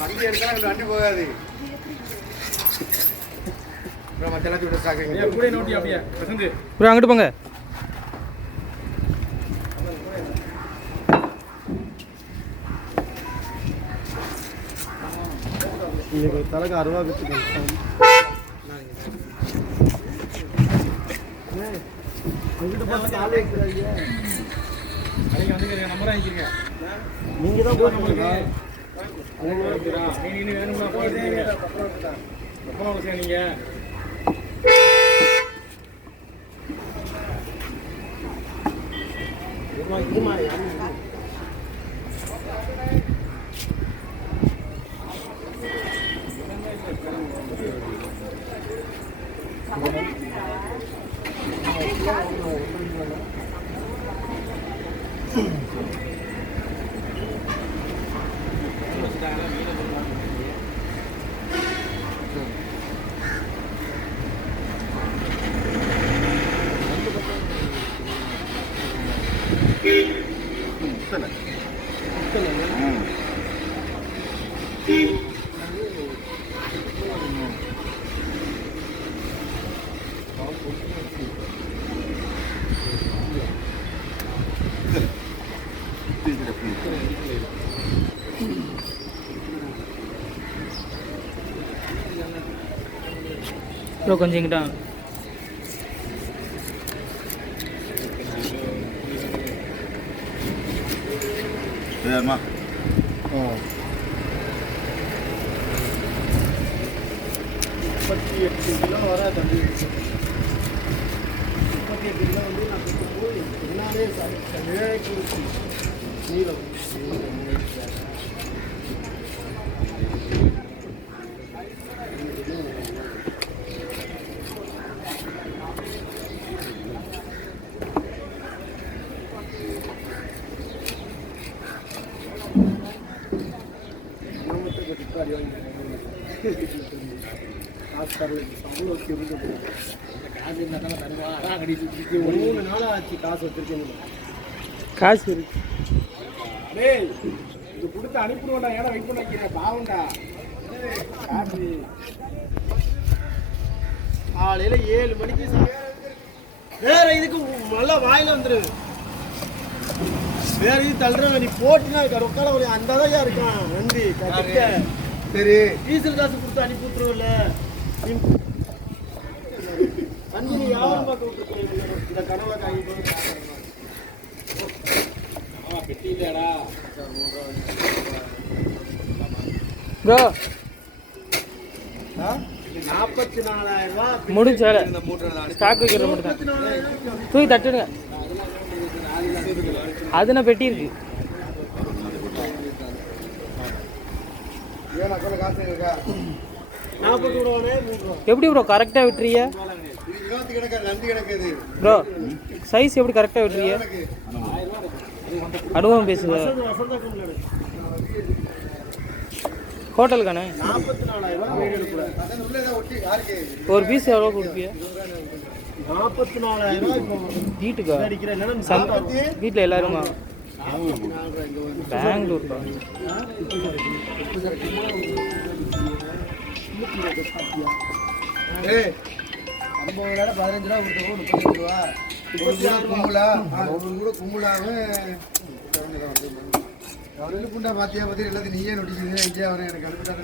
வண்டி எடுத்தாலும் வண்டி போகாது. அங்கிட்டு போங்க. தலைக்கு 60 ரூபா விற்றுக்கணும். அங்கிட்ட பார்த்து ஆளே இருக்கிறாங்க. நம்பர் வாங்கிக்கிறீங்க. நீங்கள் தான் போகிறீங்க. நீங்கள் வேணும்னா போகிறீங்க. எப்போ அவசியம் நீங்கள் ப்ரோ கொஞ்சம் இங்கிட்ட சரிம்மா. 38 கிலோ வர தம்பி. 38 கிலோ வந்து நான் போய் என்னாலே நீளம் காசு தரல. அவ்வளோ காசு இருந்தால் தருவா. அதான் கடிச்சு 3 நாள் ஆச்சு காசு வச்சிருக்கேன். காசு இருக்கு. அடே இது கொடுத்து அனுப்பிடுவோண்டா. ஏன்னா வெயிட் பண்ண வைக்கிறேன் பாவண்டா. காசு காலையில் 7 மணிக்கு வேற இதுக்கு நல்லா வாயில் வந்துரு. வேற இது தள்ளுறேன். நீ போட்டுனா ரொக்கால ஒரு அந்த தான் இருக்கான் நன்றி. சரி டீசல் காசு கொடுத்து அனுப்பி விட்டுருவில்ல. அஞ்சு நீ வியாபாரம் பார்க்க விட்டுருக்கேன். இந்த கனவை காய்ப்பு பெட்டி இல்லையாடா ப்ரோ. 44,000 ரூபா முடிஞ்ச வேலை. ஸ்டாக் வைக்கிற மட்டும் தான். தூக்கி தட்டுடுங்க. அதுனா பெட்டி இருக்கு. எப்படி ப்ரோ கரெக்டாக விட்டுறீங்க ப்ரோ? சைஸ் எப்படி கரெக்டாக விட்டுறீங்க? அனுபவம் பேசுங்க. ஹோட்டலுக்கானே ஒரு பீஸ் எவ்வளோ கொடுப்பீங்க? 44,000 வீட்டுக்கா? வீட்டில் எல்லாருமா? பெங்களூர் தான். ஏய் 50 ரூபா 15 ரூபா கொடுத்தோம். 35 ரூபா கும்பலா கூட கும்பலாவே அவரு குண்டா பாத்தியா பத்தி எல்லாத்தையும் நீயே நோட்டிக்கிறீங்க. இங்கே அவனை எனக்கு அனுப்பிட்டாங்க.